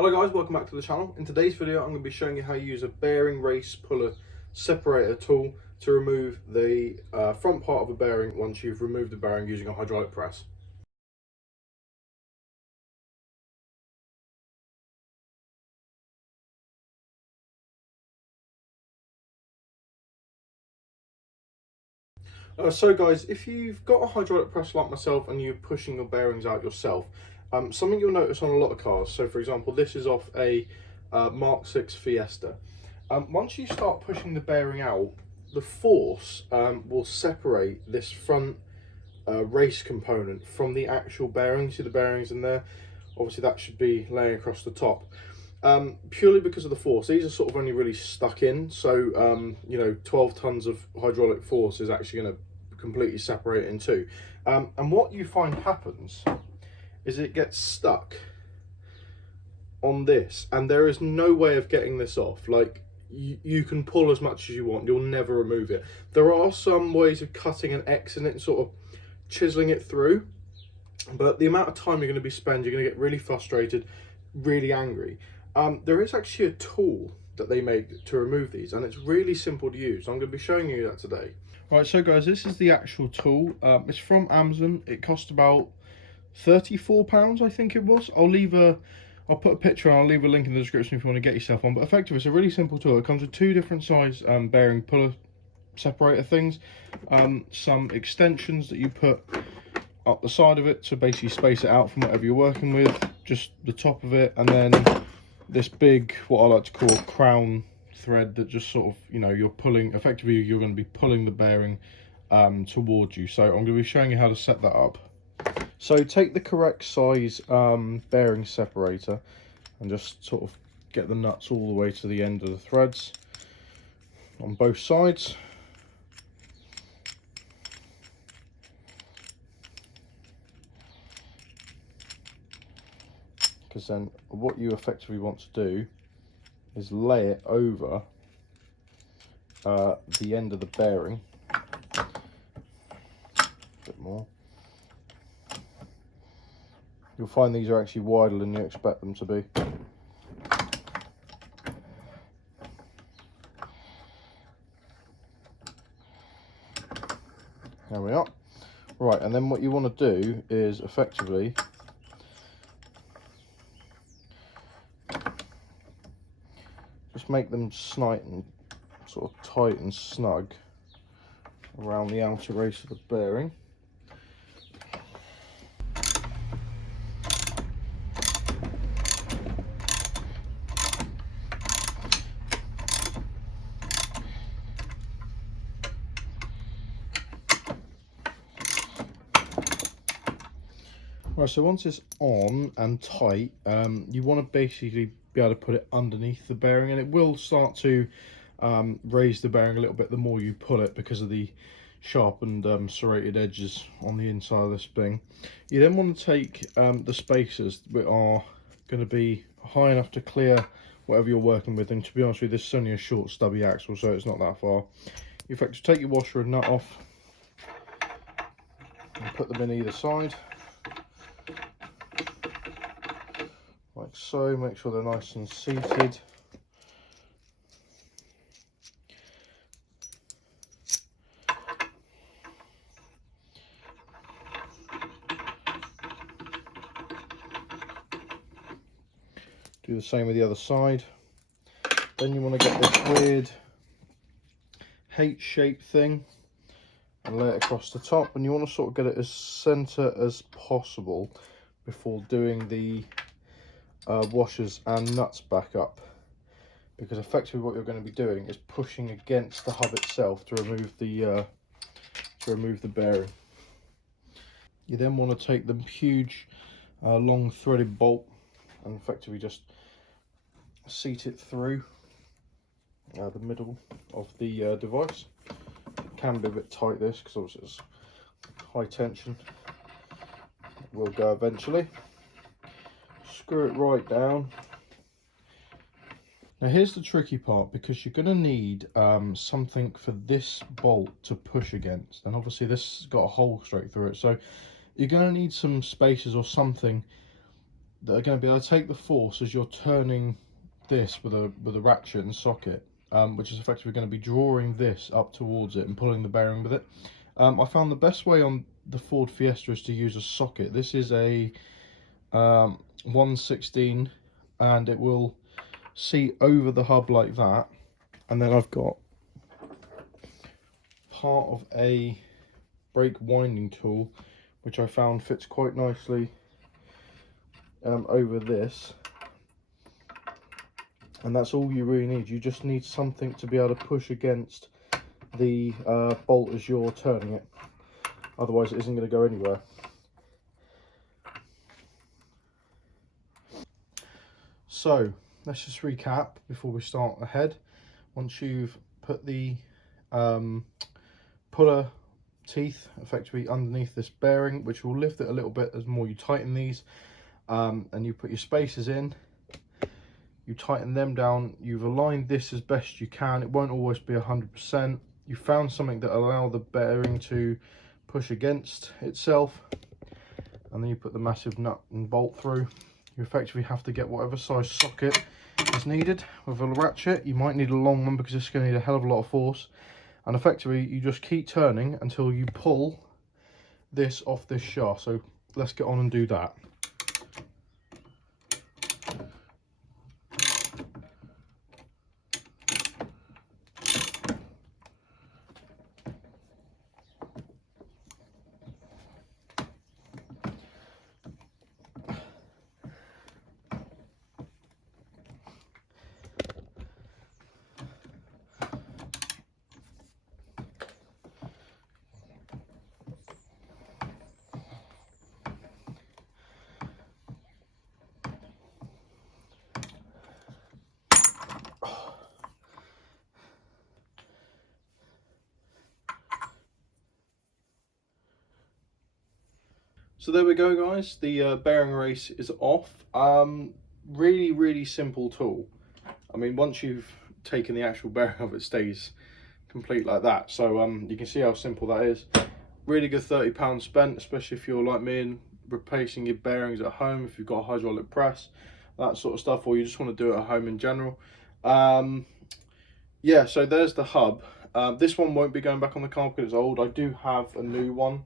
Hello guys, welcome back to the channel. In today's video I'm going to be showing you how you use a bearing race puller separator tool to remove the front part of a bearing once you've removed the bearing using a hydraulic press. So guys, if you've got a hydraulic press like myself and you're pushing your bearings out yourself, something you'll notice on a lot of cars, so for example this is off a Mark 6 Fiesta. Once you start pushing the bearing out, the force will separate this front race component from the actual bearing. See the bearings in there? Obviously that should be laying across the top. Purely because of the force. These are sort of only really stuck in, so 12 tons of hydraulic force is actually going to completely separate it in two. And what you find happens is it gets stuck on this, and there is no way of getting this off. Like, you can pull as much as you want, you'll never remove it. There are some ways of cutting an X in it and sort of chiseling it through, but the amount of time you're going to be spending, you're going to get really frustrated, really angry. There is actually a tool that they make to remove these, and it's really simple to use. I'm going to be showing you that today. Right, so guys, this is the actual tool. It's from Amazon. It cost about £34, I think it was. I'll put a picture and I'll leave a link in the description if you want to get yourself one. But effectively, it's a really simple tool. It comes with two different size bearing puller separator things, some extensions that you put up the side of it to basically space it out from whatever you're working with, just the top of it, and then this big, what I like to call crown thread that just sort of, you're pulling, effectively you're going to be pulling the bearing towards you. So I'm going to be showing you how to set that up. So take the correct size bearing separator and just sort of get the nuts all the way to the end of the threads on both sides. Because then what you effectively want to do is lay it over the end of the bearing. A bit more. You'll find these are actually wider than you expect them to be. There we are. Right, and then what you want to do is effectively just make them snug and sort of tight and snug around the outer race of the bearing. Right, so once it's on and tight, you want to basically be able to put it underneath the bearing, and it will start to raise the bearing a little bit the more you pull it because of the sharpened serrated edges on the inside of this thing. You then want to take the spacers that are going to be high enough to clear whatever you're working with, and to be honest with you, this is only a short stubby axle, so it's not that far. In fact, just take your washer and nut off and put them in either side. Like so. Make sure they're nice and seated. Do the same with the other side. Then you want to get this weird H-shaped thing and lay it across the top, and you want to sort of get it as centre as possible before doing the washers and nuts back up, because effectively what you're going to be doing is pushing against the hub itself to remove the bearing. You then want to take the huge long threaded bolt and effectively just seat it through the middle of the device. It can be a bit tight this, because obviously it's high tension. It will go eventually. Screw it right down. Now here's the tricky part, because you're going to need something for this bolt to push against, and obviously this has got a hole straight through it, so you're going to need some spacers or something that are going to be able to take the force as you're turning this with a ratchet and socket, which is effectively going to be drawing this up towards it and pulling the bearing with it. I found the best way on the Ford Fiesta is to use a socket. This is a 1/16, and it will see over the hub like that, and then I've got part of a brake winding tool which I found fits quite nicely over this, and that's all you really need. You just need something to be able to push against the bolt as you're turning it, otherwise it isn't going to go anywhere. So let's just recap before we start ahead. Once you've put the puller teeth effectively underneath this bearing, which will lift it a little bit as more you tighten these, and you put your spacers in, you tighten them down, you've aligned this as best you can. It won't always be 100%. You found something that allow the bearing to push against itself, and then you put the massive nut and bolt through. You effectively have to get whatever size socket is needed. With a ratchet, you might need a long one because it's going to need a hell of a lot of force, and effectively you just keep turning until you pull this off this shaft. So let's get on and do that. So there we go, guys, the bearing race is off. Really simple tool. I mean, once you've taken the actual bearing off, it stays complete like that. So you can see how simple that is. Really good £30 spent, especially if you're like me and replacing your bearings at home, if you've got a hydraulic press, that sort of stuff, or you just want to do it at home in general. Yeah, so there's the hub. This one won't be going back on the car because it's old. I do have a new one,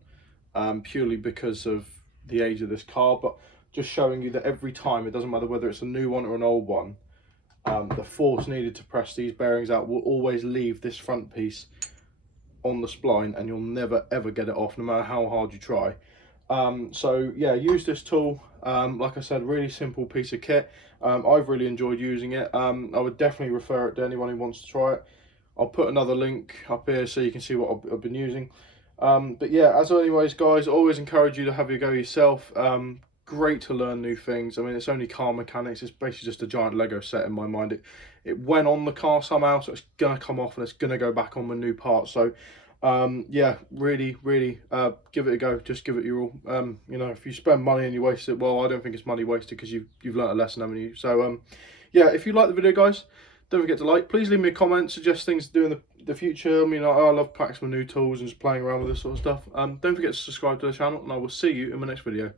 purely because of the age of this car, but just showing you that every time, it doesn't matter whether it's a new one or an old one, the force needed to press these bearings out will always leave this front piece on the spline, and you'll never ever get it off, no matter how hard you try. So yeah, use this tool. Like I said, really simple piece of kit. I've really enjoyed using it. I would definitely refer it to anyone who wants to try it. I'll put another link up here so you can see what I've been using. But yeah, as always, guys, always encourage you to have a go yourself. Great to learn new things. I mean, it's only car mechanics. It's basically just a giant Lego set in my mind. It went on the car somehow, so it's gonna come off and it's gonna go back on with new parts. So yeah, really give it a go. Just give it your all. You know, if you spend money and you waste it, well, I don't think it's money wasted because you've learnt a lesson, haven't you? So yeah, if you like the video, guys, don't forget to like. Please leave me a comment, suggest things to do in the future. I mean, I love practicing with new tools and just playing around with this sort of stuff. Don't forget to subscribe to the channel, and I will see you in my next video.